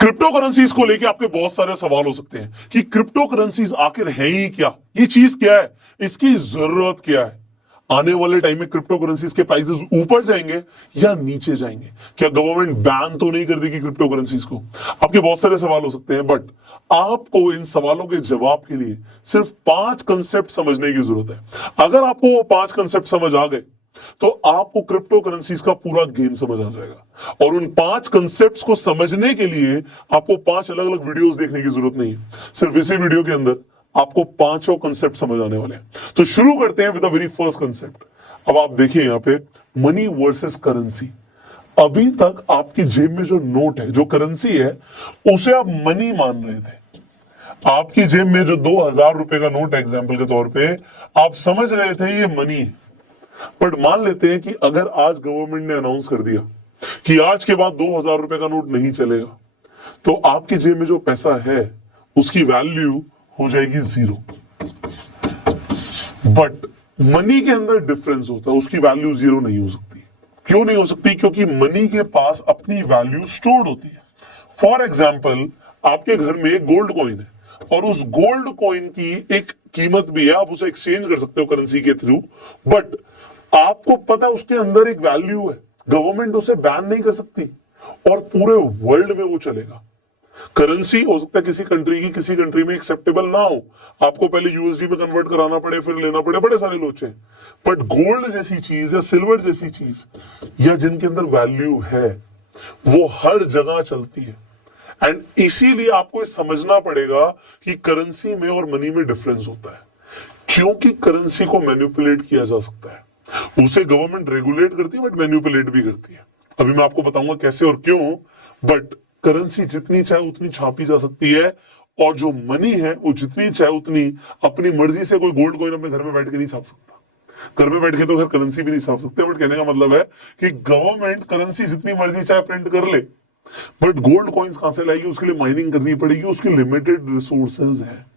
Crypto currencies को लेके आपके बहुत सारे सवाल हो सकते हैं कि क्रिप्टो करेंसीज आखिर है ही क्या, ये चीज क्या है, इसकी जरूरत क्या है, आने वाले टाइम में क्रिप्टो करेंसीज के प्राइसेस ऊपर जाएंगे या नीचे जाएंगे, क्या गवर्नमेंट बैन तो नहीं कर देगी क्रिप्टो करेंसीज को। आपके बहुत सारे सवाल हो सकते हैं, बट आपको इन सवालों के जवाब के लिए सिर्फ 5 कंसेप्ट समझने की जरूरत है। अगर आपको वो 5 कंसेप्ट समझ आ गए तो आपको क्रिप्टो करेंसीज का पूरा गेम समझ आ जाएगा। और उन 5 कंसेप्ट्स को समझने के लिए आपको 5 अलग अलग वीडियोस देखने की जरूरत नहीं है, सिर्फ इसी वीडियो के अंदर आपको 5 कंसेप्ट समझ आने वाले हैं। तो शुरू करते हैं with the very first concept. अब आप देखिए यहां पे मनी वर्सेस करेंसी। अभी तक आपकी जेब में जो नोट है, जो करेंसी है, उसे आप मनी मान रहे थे। आपकी जेब में जो 2000 रुपए का नोट है एग्जाम्पल के तौर पे, आप समझ रहे थे ये मनी है। बट मान लेते हैं कि अगर आज गवर्नमेंट ने अनाउंस कर दिया कि आज के बाद 2000 रुपए का नोट नहीं चलेगा, तो आपकी जेब में जो पैसा है उसकी वैल्यू हो जाएगी 0। बट मनी के अंदर डिफरेंस होता है, उसकी वैल्यू 0 नहीं हो सकती। क्यों नहीं हो सकती? क्योंकि मनी के पास अपनी वैल्यू स्टोर्ड होती है। फॉर एग्जाम्पल, आपके घर में गोल्ड कॉइन है और उस गोल्ड कॉइन की एक कीमत भी है, आप उसे एक्सचेंज कर सकते हो करेंसी के थ्रू, बट आपको पता है उसके अंदर एक वैल्यू है, गवर्नमेंट उसे बैन नहीं कर सकती और पूरे वर्ल्ड में वो चलेगा। करेंसी हो सकता है किसी कंट्री की किसी कंट्री में एक्सेप्टेबल ना हो, आपको पहले यूएसडी में कन्वर्ट कराना पड़े, फिर लेना पड़े, बड़े सारे लोचे। बट गोल्ड जैसी चीज या सिल्वर जैसी चीज या जिनके अंदर वैल्यू है, वो हर जगह चलती है। एंड इसीलिए आपको समझना पड़ेगा कि करेंसी में और मनी में डिफरेंस होता है, क्योंकि करेंसी को मैनिपुलेट किया जा सकता है। उसे गवर्नमेंट रेगुलेट करती है बट मैनिपुलेट भी करती है। अभी मैं आपको बताऊंगा कैसे और क्यों। बट करेंसी जितनी चाहे उतनी छापी जा सकती है, और जो मनी है वो जितनी चाहे उतनी अपनी मर्जी से कोई गोल्ड कॉइन अपने घर में बैठ के नहीं छाप सकता। घर में बैठ के तो घर करेंसी भी नहीं छाप सकते, बट कहने का मतलब है कि गवर्नमेंट करेंसी जितनी मर्जी चाहे प्रिंट कर ले, बट गोल्ड कॉइन्स कहां से लाएगी? उसके लिए माइनिंग करनी पड़ेगी, उसकी लिमिटेड रिसोर्सेज है।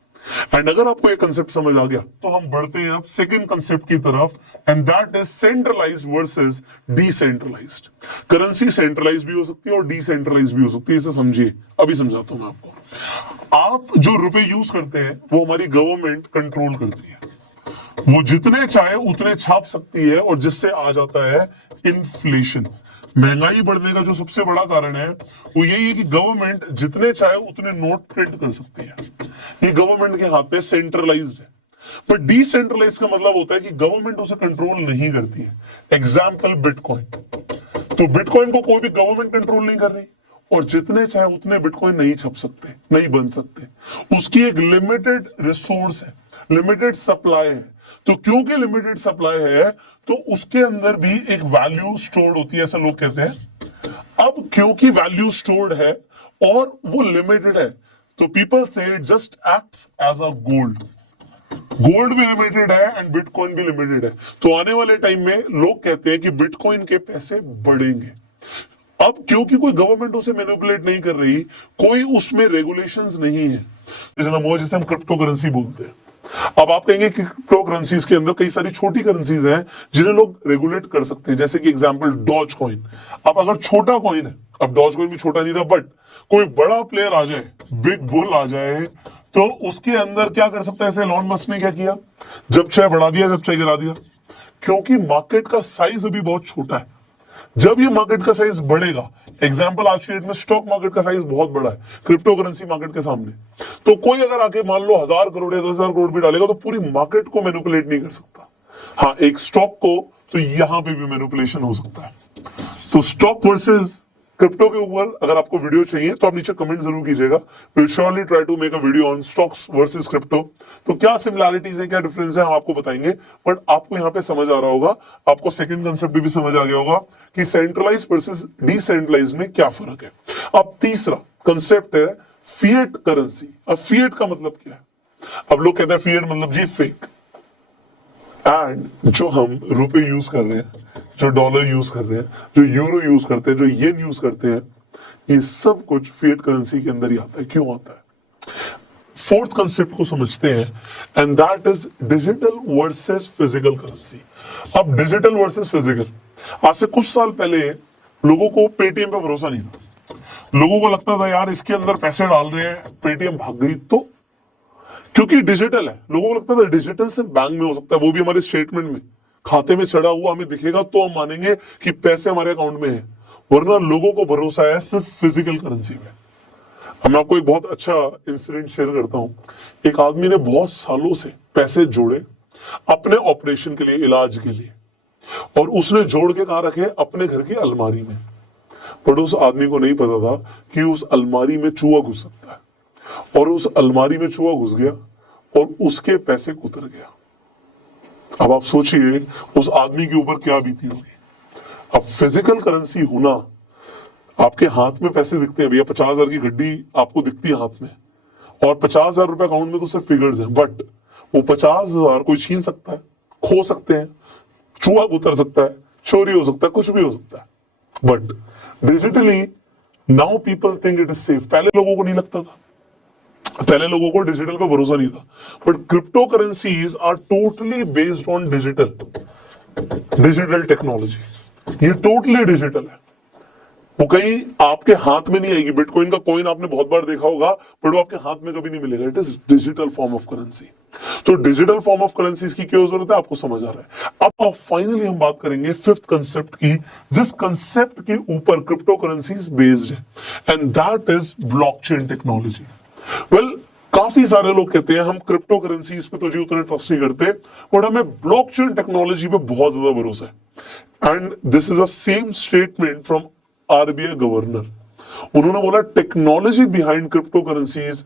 एंड अगर आपको ये कंसेप्ट समझ आ गया तो हम बढ़ते हैं अब सेकंड कंसेप्ट की तरफ, and that is centralised versus decentralised. Currency centralise भी हो सकती है और डिसेंट्रलाइज भी हो सकती है, इसे समझिए। अभी समझाता हूं मैं आपको। आप जो रुपए यूज करते हैं वो हमारी गवर्नमेंट कंट्रोल करती है, वो जितने चाहे उतने छाप सकती है, और जिससे आ जाता है इन्फ्लेशन। महंगाई बढ़ने का जो सबसे बड़ा कारण है वो यही है कि गवर्नमेंट जितने चाहे उतने नोट प्रिंट कर सकती है। ये गवर्नमेंट के हाथ में सेंट्रलाइज्ड है। पर डिसेंट्रलाइज का मतलब होता है कि गवर्नमेंट उसे कंट्रोल नहीं करती है। Example bitcoin. तो बिटकॉइन को कोई भी गवर्नमेंट कंट्रोल नहीं कर रही, और जितने चाहे उतने बिटकॉइन नहीं छप सकते, नहीं बन सकते। उसकी एक लिमिटेड रिसोर्स है, लिमिटेड सप्लाई है। तो क्योंकि लिमिटेड सप्लाई है तो उसके अंदर भी एक वैल्यू स्टोर्ड होती है, ऐसा लोग कहते हैं। अब क्योंकि वैल्यू स्टोर्ड है और वो लिमिटेड है, तो पीपल से it just acts as a gold. Gold भी लिमिटेड है एंड बिटकॉइन भी लिमिटेड है, तो आने वाले टाइम में लोग कहते हैं कि बिटकॉइन के पैसे बढ़ेंगे। अब क्योंकि कोई गवर्नमेंट उसे मैनिपुलेट नहीं कर रही, कोई उसमें रेगुलेशंस नहीं है, जिसे हम क्रिप्टो करेंसी बोलते हैं। अब आप कहेंगे कि क्रिप्टो करेंसीज के अंदर कई सारी छोटी करेंसीज हैं जिन्हें लोग रेगुलेट कर सकते हैं, जैसे कि एग्जांपल डॉज कॉइन। अब अगर छोटा कॉइन है, अब डॉज कॉइन भी छोटा नहीं रहा, बट कोई बड़ा प्लेयर आ जाए, बिग बुल आ जाए, तो उसके अंदर क्या कर सकता है? ऐसे एलोन मस्क ने क्या किया, जब चाहे बढ़ा दिया, जब चाहे गिरा दिया। क्योंकि मार्केट का साइज अभी बहुत छोटा है। जब ये मार्केट का साइज बढ़ेगा, एग्जांपल आज की डेट में स्टॉक मार्केट का साइज बहुत बड़ा है क्रिप्टो करेंसी मार्केट के सामने, तो कोई अगर आके मान लो 1000 करोड़ या 10,000 करोड़ भी डालेगा तो पूरी मार्केट को मैनिपुलेट नहीं कर सकता। हाँ, एक स्टॉक को तो यहां पे भी मैनिपुलेशन हो सकता है। तो स्टॉक वर्सेस क्रिप्टो के ऊपर अगर आपको वीडियो चाहिए तो आप नीचे कमेंट जरूर कीजिएगा। Will surely try to make a video on stocks versus crypto. तो क्या सिमिलैरिटीज है, क्या डिफरेंस है, हम आपको बताएंगे। बट आपको यहाँ पे समझ आ रहा होगा, आपको सेकंड कंसेप्ट भी समझ आ गया होगा कि सेंट्रलाइज वर्सेस डिसेंट्रलाइज में क्या फर्क है। अब तीसरा कंसेप्ट है फिएट करेंसी। अब फिएट का मतलब क्या है? अब लोग कहते हैं फिएट मतलब जी फेक। एंड जो हम रुपए यूज कर रहे हैं, जो डॉलर यूज कर रहे हैं, जो यूरो यूज करते हैं, जो येन यूज करते हैं, ये सब कुछ फिएट करेंसी के अंदर ही आता है। क्यों आता है? फोर्थ कंसेप्ट को समझते हैं, and that is digital versus physical currency. अब डिजिटल वर्सेस फिजिकल, आज से कुछ साल पहले लोगों को पेटीएम पे भरोसा नहीं था। लोगों को लगता था यार इसके अंदर पैसे डाल रहे हैं, पेटीएम भाग गई तो, क्योंकि डिजिटल है, लोगों को लगता था डिजिटल सिर्फ बैंक में हो सकता है, वो भी हमारे स्टेटमेंट में खाते में चढ़ा हुआ हमें दिखेगा तो हम मानेंगे कि पैसे हमारे अकाउंट में है, वरना लोगों को भरोसा है सिर्फ फिजिकल करेंसी में। मैं आपको एक बहुत अच्छा इंसिडेंट शेयर करता हूं। एक आदमी ने बहुत सालों से पैसे जोड़े अपने ऑपरेशन के लिए, इलाज के लिए, और उसने जोड़ के कहां रखे? अपने घर की अलमारी में। बट उस आदमी को नहीं पता था कि उस अलमारी में चूहा घुस सकता है, और उस अलमारी में चूहा घुस गया और उसके पैसे कुतर गया। अब आप सोचिए उस आदमी के ऊपर क्या बीती होगी। अब फिजिकल करेंसी होना, आपके हाथ में पैसे दिखते हैं भैया, 50,000 की गड्डी आपको दिखती है हाथ में, और 50,000 रुपए अकाउंट में तो सिर्फ फिगर्स हैं, बट वो 50,000 कोई छीन सकता है, खो सकते हैं, चूहा उतर सकता है, चोरी हो सकता है, कुछ भी हो सकता है। But digitally now people think it is safe. पहले लोगों को नहीं लगता था, पहले लोगों को डिजिटल पे भरोसा नहीं था, but crypto currencies are totally based on digital technology. ये टोटली डिजिटल है, वो कहीं आपके हाथ में नहीं आएगी। बिटकॉइन का कॉइन आपने बहुत बार देखा होगा, बट वो आपके हाथ में कभी नहीं मिलेगा। It is digital form of currency. तो डिजिटल फॉर्म ऑफ करेंसी की क्यों जरूरत है, आपको समझ आ रहा है। अब फाइनली हम बात करेंगे फिफ्थ कंसेप्ट की, जिस कंसेप्ट के ऊपर क्रिप्टो करेंसीज बेस्ड है, and that is blockchain technology. Well, काफी सारे लोग कहते हैं हम क्रिप्टो करेंसीज पे तो जी उतना ट्रस्ट नहीं करते, बट हमें ब्लॉकचेन टेक्नोलॉजी पे बहुत ज्यादा भरोसा है। And this is a same statement from RBI governor. उन्होंने बोला technology behind crypto currencies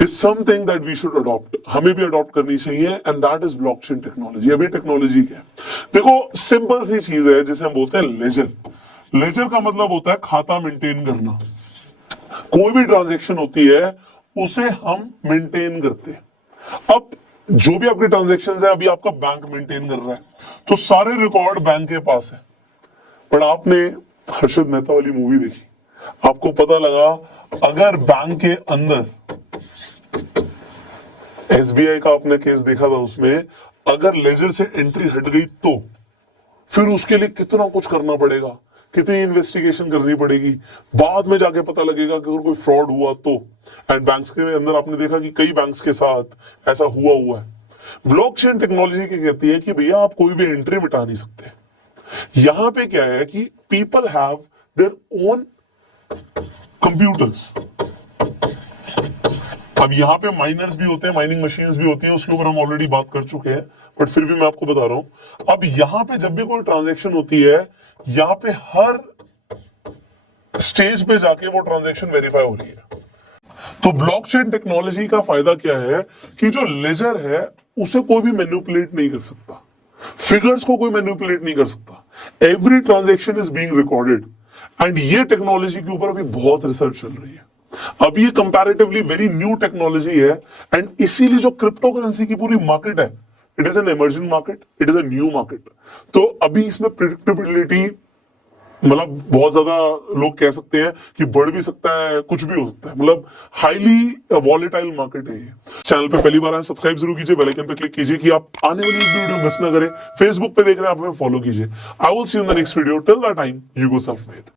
is something that we should adopt, हमें भी अडॉप्ट करनी चाहिए, and that is blockchain technology. अब ये टेक्नोलॉजी क्या है? देखो, सिंपल सी चीज है जिसे हम बोलते हैं लेजर। लेजर का मतलब होता है खाता मेंटेन करना। कोई भी ट्रांजैक्शन होती है उसे हम मेंटेन करते हैं। अब जो भी आपकी ट्रांजैक्शन है, अभी आपका बैंक मेंटेन कर रहा है, तो सारे रिकॉर्ड बैंक के पास है। पर आपने हर्षद मेहता वाली मूवी देखी, आपको पता लगा अगर बैंक के अंदर, एसबीआई का आपने केस देखा था, उसमें अगर लेजर से एंट्री हट गई तो फिर उसके लिए कितना कुछ करना पड़ेगा, कितनी इन्वेस्टिगेशन करनी पड़ेगी, बाद में जाके पता लगेगा कि अगर कोई फ्रॉड हुआ तो। एंड बैंक्स के अंदर आपने देखा कि कई बैंक्स के साथ ऐसा हुआ है। ब्लॉकचेन टेक्नोलॉजी क्या कहती है कि भैया आप कोई भी एंट्री मिटा नहीं सकते। यहां पे क्या है कि people have their own computers. अब यहां पे माइनर्स भी होते हैं, माइनिंग मशीन्स भी होती हैं, उसके ऊपर हम ऑलरेडी बात कर चुके हैं, बट फिर भी मैं आपको बता रहा हूं। अब यहां पे जब भी कोई ट्रांजैक्शन होती है, यहां पे हर स्टेज पे जाके वो ट्रांजैक्शन वेरीफाई हो रही है। तो ब्लॉकचेन टेक्नोलॉजी का फायदा क्या है कि जो लेजर है उसे कोई भी मैनिपुलेट नहीं कर सकता, फिगर्स को कोई मैनिपुलेट नहीं कर सकता। Every transaction is being recorded, and ये टेक्नोलॉजी के ऊपर अभी बहुत रिसर्च चल रही है। अब ये कंपैरेटिवली वेरी न्यू टेक्नोलॉजी है, एंड इसीलिए जो क्रिप्टो करेंसी की पूरी मार्केट है, it is an emerging market, it is a new market. तो अभी इसमें प्रेडिक्टेबिलिटी, मतलब बहुत ज्यादा लोग कह सकते हैं कि बढ़ भी सकता है, कुछ भी हो सकता है, मतलब हाईली वॉलेटाइल मार्केट है ये। चैनल पे पहली बार आए, सब्सक्राइब जरूर कीजिए, बेल आइकन पे क्लिक कीजिए कि आप आने वाली वीडियो मिस ना करें। फेसबुक पे देख रहे हैं आप, हमें फॉलो कीजिए। I will see you in the next video. Till that time, you go self made.